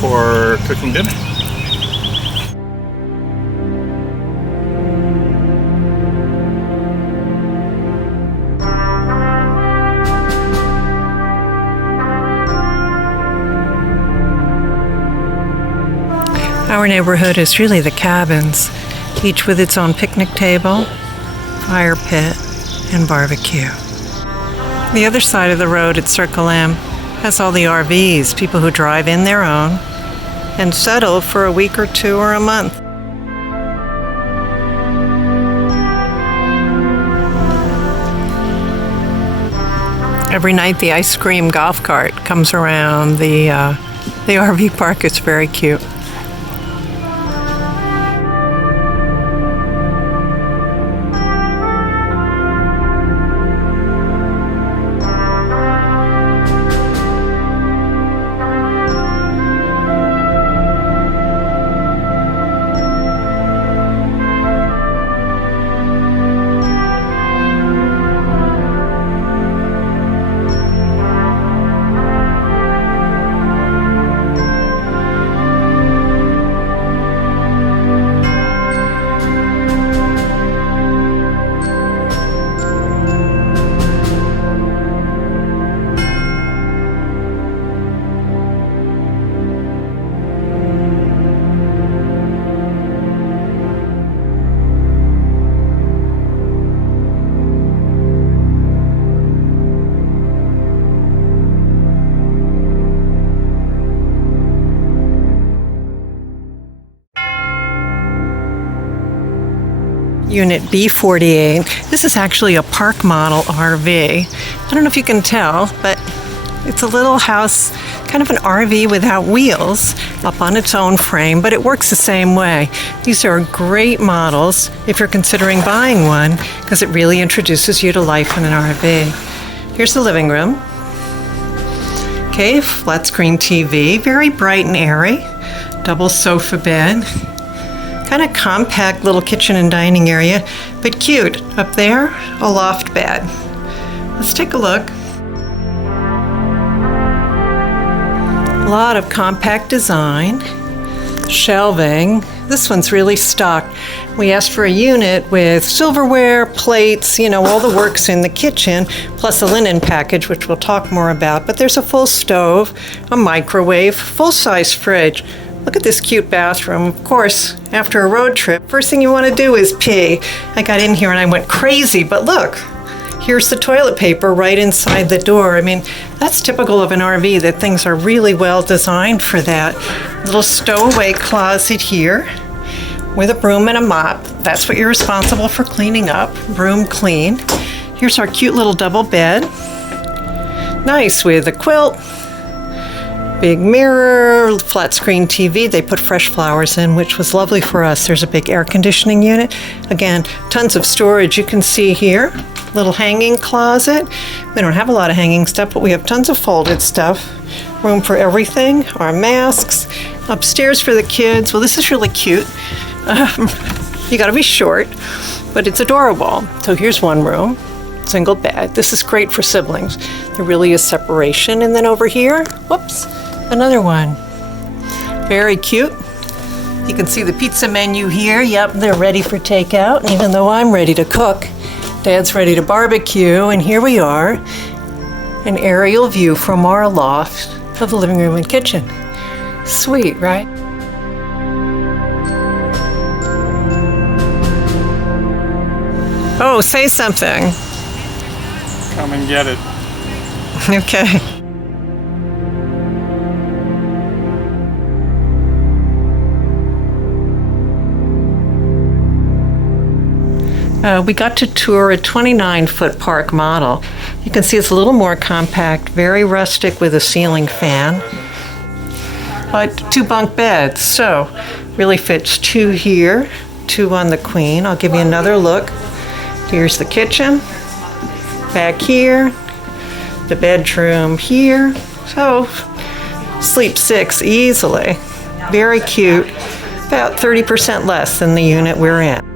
for cooking dinner. Our neighborhood is really the cabins, each with its own picnic table, fire pit, and barbecue. The other side of the road at Circle M has all the RVs, people who drive in their own and settle for a week or two or a month. Every night the ice cream golf cart comes around the RV park. It's very cute. Unit B48. This is actually a park model RV. I don't know if you can tell, but it's a little house, kind of an RV without wheels, up on its own frame, but it works the same way. These are great models if you're considering buying one, because it really introduces you to life in an RV. Here's the living room. Okay, flat screen TV, very bright and airy. Double sofa bed. Kind of compact little kitchen and dining area, but cute. Up there, a loft bed. Let's take a look. A lot of compact design, shelving. This one's really stocked. We asked for a unit with silverware, plates, all the works in the kitchen, plus a linen package, which we'll talk more about. But there's a full stove, a microwave, full-size fridge. Look at this cute bathroom. Of course, after a road trip, first thing you want to do is pee. I got in here and I went crazy, but look, here's the toilet paper right inside the door. I mean, that's typical of an RV, that things are really well designed for that. Little stowaway closet here with a broom and a mop. That's what you're responsible for cleaning up. Broom clean. Here's our cute little double bed. Nice, with a quilt. Big mirror, flat screen TV. They put fresh flowers in, which was lovely for us. There's a big air conditioning unit. Again, tons of storage. You can see here, little hanging closet. We don't have a lot of hanging stuff, but we have tons of folded stuff. Room for everything. Our masks. Upstairs for the kids. Well, this is really cute. You gotta be short, but it's adorable. So here's one room. Single bed. This is great for siblings. There really is separation. And then over here, whoops, another one. Very cute. You can see the pizza menu here. Yep, they're ready for takeout. Even though I'm ready to cook, Dad's ready to barbecue. And here we are, an aerial view from our loft of the living room and kitchen. Sweet, right? Oh, say something. Come and get it. Okay. We got to tour a 29-foot park model. You can see it's a little more compact, very rustic with a ceiling fan. But 2 bunk beds, so really fits 2 here, 2 on the queen. I'll give you another look. Here's the kitchen. Back here, the bedroom here. So, sleep 6 easily. Very cute. About 30% less than the unit we're in.